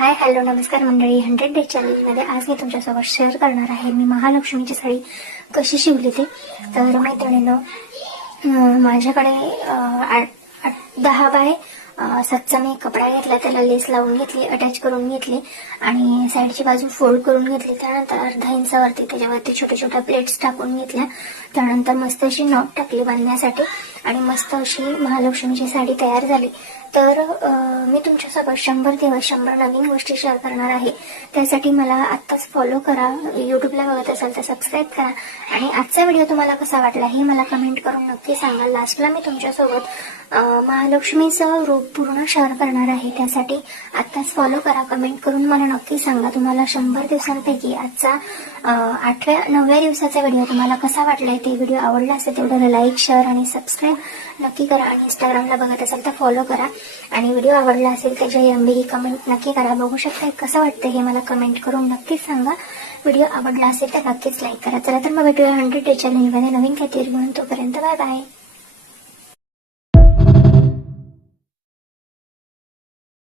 Hi hello नमस्कार मंडळी. 100 day चॅलेंजमध्ये आज मी तुमच्यासोबत शेअर करणार आहे मी महालक्ष्मीची साडी कशी शिवली ती. तर मैत्रिणींनो, माझ्याकडे 10 बाय 7चा मी कपडा घेतला, त्याला लेस लावून घेतली, अटॅच करून घेतली आणि साईडची बाजू फोल्ड करून घेतली. त्यानंतर अर्धा इंचावरती त्याच्यावरती छोट्या छोट्या प्लेट्स टाकून घेतल्या. त्यानंतर मस्त अशी नॉट टाकली बांधण्यासाठी आणि मस्त अशी महालक्ष्मीची साडी तयार झाली. तर मी तुमच्यासोबत 100 दिवस 100 नवीन गोष्टी शेअर करणार आहे. त्यासाठी मला आत्ताच फॉलो करा. यूट्यूबला बघत असाल तर सबस्क्राईब करा आणि आजचा व्हिडिओ तुम्हाला कसा वाटला हे मला कमेंट करून नक्की सांगा. लास्टला मी तुमच्यासोबत महालक्ष्मीचं रूप पूर्ण शेअर करणार आहे. त्यासाठी आत्ताच फॉलो करा. कमेंट करून मला नक्की सांगा तुम्हाला 100 दिवसांपैकी आजचा 9व्या दिवसाचा व्हिडिओ तुम्हाला कसा वाटलाय. ते व्हिडिओ आवडला असेल तेवढं लाईक, शेअर आणि सबस्क्राईब नक्की करा. आणि इंस्टाग्रामला बघत असाल तर फॉलो करा आणि व्हिडिओ आवडला असेल तर जय अंबे ही कमेंट नक्की करा. बघू शकता कसं वाटतं हे मला कमेंट करून नक्कीच सांगा. व्हिडिओ आवडला असेल तर नक्कीच लाईक करा. चला तर मग भेटूया 100 डे चॅलेंजमध्ये नवीन काहीतरी घेऊन. तोपर्यंत बाय बाय.